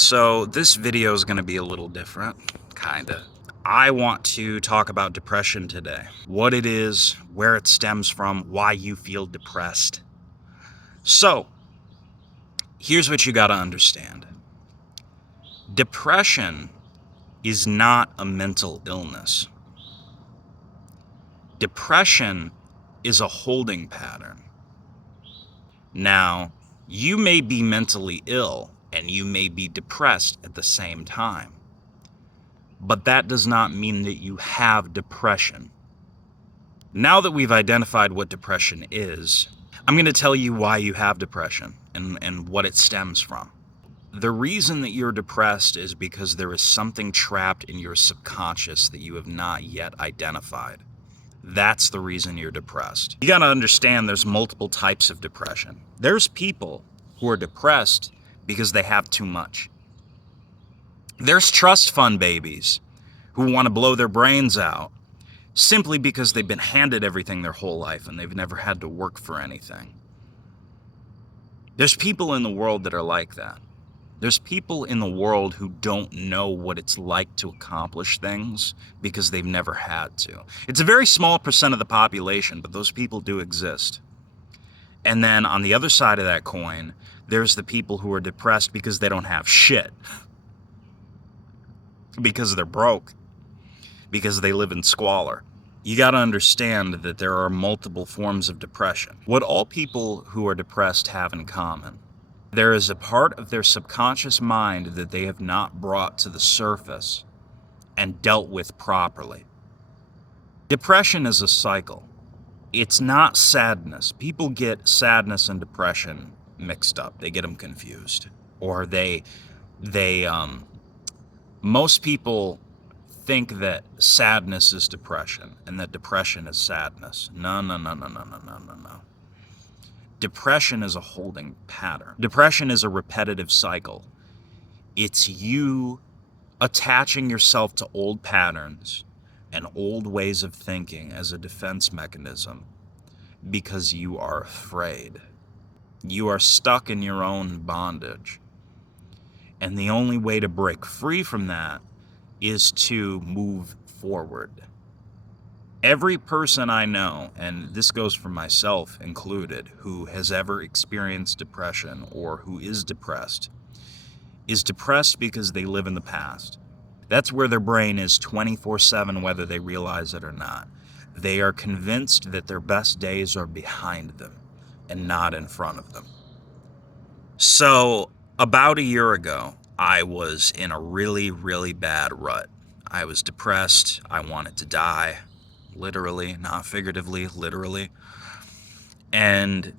So this video is going to be a little different, kinda. I want to talk about depression today. What it is, where it stems from, why you feel depressed. So, here's what you got to understand. Depression is not a mental illness. Depression is a holding pattern. Now, you may be mentally ill and you may be depressed at the same time. But that does not mean that you have depression. Now that we've identified what depression is, I'm going to tell you why you have depression and what it stems from. The reason that you're depressed is because there is something trapped in your subconscious that you have not yet identified. That's the reason you're depressed. You got to understand there's multiple types of depression. There's people who are depressed because they have too much. There's trust fund babies who want to blow their brains out simply because they've been handed everything their whole life and they've never had to work for anything. There's people in the world that are like that. There's people in the world who don't know what it's like to accomplish things because they've never had to. It's a very small percent of the population, but those people do exist. And then on the other side of that coin, there's the people who are depressed because they don't have shit. Because they're broke. Because they live in squalor. You got to understand that there are multiple forms of depression. What all people who are depressed have in common, there is a part of their subconscious mind that they have not brought to the surface and dealt with properly. Depression is a cycle. It's not sadness. People get sadness and depression mixed up. They get them confused. Or most people think that sadness is depression and that depression is sadness. No. Depression is a holding pattern. Depression is a repetitive cycle. It's you attaching yourself to old patterns and old ways of thinking as a defense mechanism because you are afraid. You are stuck in your own bondage. And the only way to break free from that is to move forward. Every person I know, and this goes for myself included, who has ever experienced depression or who is depressed because they live in the past. That's where their brain is 24/7, whether they realize it or not. They are convinced that their best days are behind them and not in front of them. So, about a year ago, I was in a really, really bad rut. I was depressed. I wanted to die. Literally, not figuratively, literally. And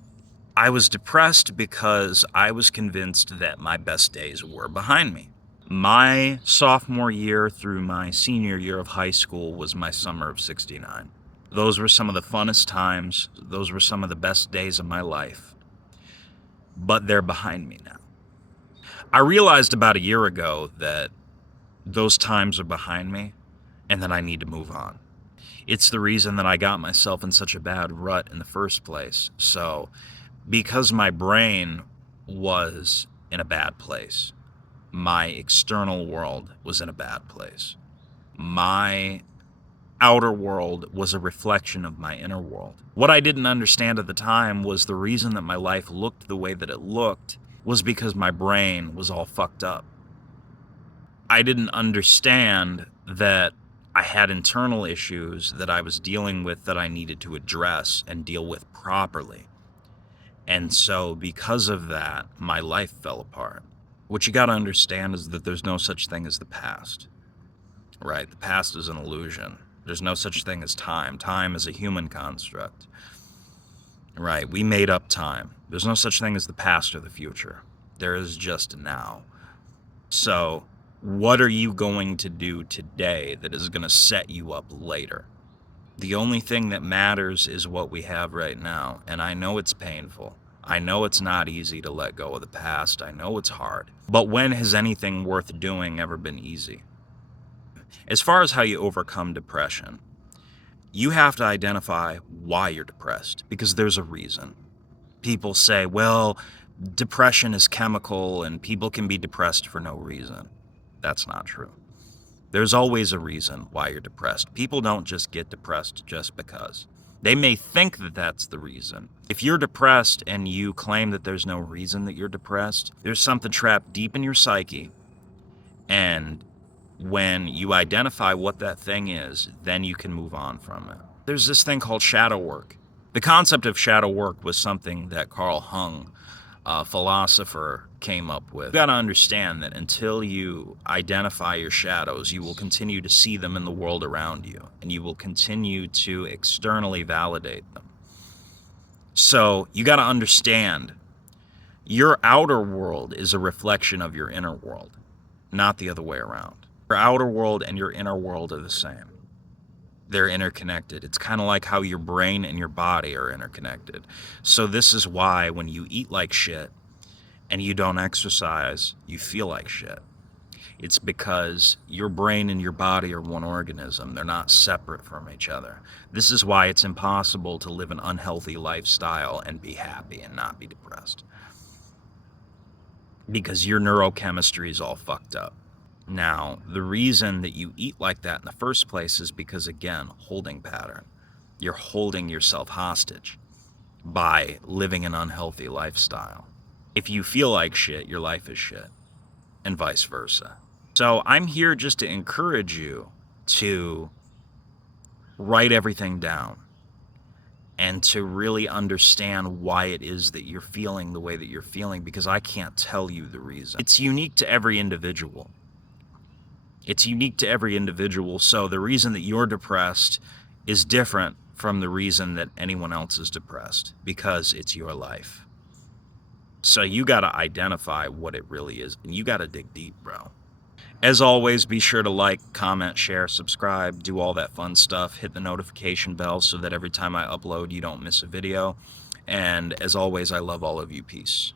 I was depressed because I was convinced that my best days were behind me. My sophomore year through my senior year of high school was my summer of '69. Those were some of the funnest times. Those were some of the best days of my life. But they're behind me now. I realized about a year ago that those times are behind me and that I need to move on. It's the reason that I got myself in such a bad rut in the first place. So, because my brain was in a bad place, my external world was in a bad place. My outer world was a reflection of my inner world. What I didn't understand at the time was the reason that my life looked the way that it looked was because my brain was all fucked up. I didn't understand that I had internal issues that I was dealing with that I needed to address and deal with properly. And so because of that, my life fell apart. What you got to understand is that there's no such thing as the past, right? The past is an illusion. There's no such thing as time. Time is a human construct, right? We made up time. There's no such thing as the past or the future. There is just now. So what are you going to do today that is going to set you up later? The only thing that matters is what we have right now. And I know it's painful. I know it's not easy to let go of the past. I know it's hard. But when has anything worth doing ever been easy? As far as how you overcome depression, you have to identify why you're depressed, because there's a reason. People say, well, depression is chemical and people can be depressed for no reason. That's not true. There's always a reason why you're depressed. People don't just get depressed just because. They may think that that's the reason. If you're depressed and you claim that there's no reason that you're depressed, there's something trapped deep in your psyche. And when you identify what that thing is, then you can move on from it. There's this thing called shadow work. The concept of shadow work was something that Carl Jung, a philosopher, came up with. You gotta understand that until you identify your shadows, you will continue to see them in the world around you, and you will continue to externally validate them. So you gotta understand, your outer world is a reflection of your inner world, not the other way around. Your outer world and your inner world are the same. They're interconnected. It's kind of like how your brain and your body are interconnected. So this is why when you eat like shit and you don't exercise, you feel like shit. It's because your brain and your body are one organism. They're not separate from each other. This is why it's impossible to live an unhealthy lifestyle and be happy and not be depressed. Because your neurochemistry is all fucked up. Now, the reason that you eat like that in the first place is because, again, holding pattern. You're holding yourself hostage by living an unhealthy lifestyle. If you feel like shit, your life is shit, and vice versa. So I'm here just to encourage you to write everything down and to really understand why it is that you're feeling the way that you're feeling, because I can't tell you the reason. It's unique to every individual. It's unique to every individual, so the reason that you're depressed is different from the reason that anyone else is depressed, because it's your life. So you gotta identify what it really is, and you gotta dig deep, bro. As always, be sure to like, comment, share, subscribe, do all that fun stuff. Hit the notification bell so that every time I upload, you don't miss a video. And as always, I love all of you. Peace.